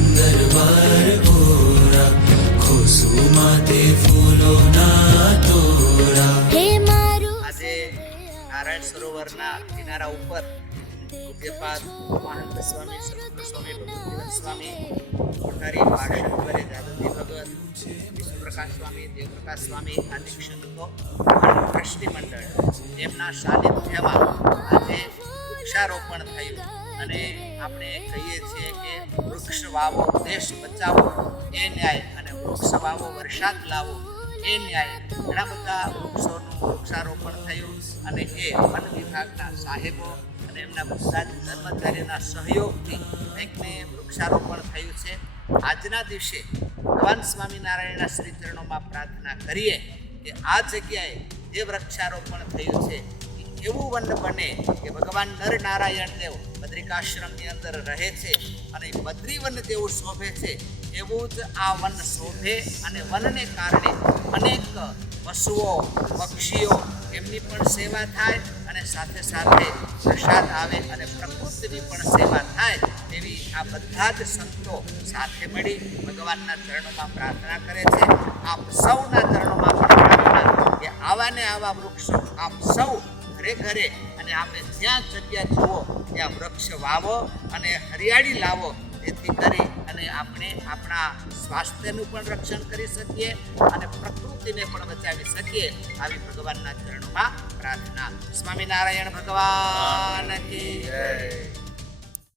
મંગળવાર ઓરા ખુશુમાતે ફૂલોના તોરા. હે મારું આજે નારાયણ સરોવરના કિનારા ઉપર પૂજ્યપાદ મહંત સ્વામી સદગુરુ સ્વામી ભગવતીનંદ સ્વામી કોઠારી પાર્ષદ દાદાજી ભગત વિષ્ણુપ્રકાશ સ્વામી દેવપ્રકાશ સ્વામી આદિ સંતો ટ્રસ્ટી મંડળ એમના સાનિધ્યમાં આજે વૃક્ષારોપણ થયું અને આપણે કહીએ છીએ કે વૃક્ષ વાવો દેશ બચાવો એ ન્યાય અને વૃક્ષ વાવો વરસાદ લાવો એ ન્યાય. ઘણા બધા વૃક્ષોનું વૃક્ષારોપણ થયું અને એ વન વિભાગના સાહેબો અને એમના બધા કર્મચારીના સહયોગથી કંઈકને વૃક્ષારોપણ થયું છે. આજના દિવસે ભગવાન સ્વામિનારાયણના શ્રી ચરણોમાં પ્રાર્થના કરીએ કે આ જગ્યાએ જે વૃક્ષારોપણ થયું છે એવું વન બને કે ભગવાન નર નારાયણ દેવ બદ્રિકાશ્રમની અંદર રહે છે અને બદ્રી વન જેવું શોભે છે એવું જ આ વન શોભે અને વનને કારણે અનેક પશુઓ પક્ષીઓ એમની પણ સેવા થાય અને સાથે સાથે પ્રસાદ આવે અને પ્રકૃતિની પણ સેવા થાય એવી આ બધા જ સંતો સાથે મળી ભગવાનના ચરણોમાં પ્રાર્થના કરે છે. આપ સૌના ચરણોમાં પણ પ્રાર્થના કે આવા ને આવા વૃક્ષો આપ સૌ ઘરે ઘરે અને આપણે જ્યાં જગ્યા જુઓ ત્યાં વૃક્ષ વાવો અને હરિયાળી લાવો જેથી કરી અને આપણે આપણા સ્વાસ્થ્યનું પણ રક્ષણ કરી શકીએ અને પ્રકૃતિને પણ બચાવી શકીએ. આવી ભગવાનના ચરણોમાં પ્રાર્થના. સ્વામિનારાયણ ભગવાન કી જય.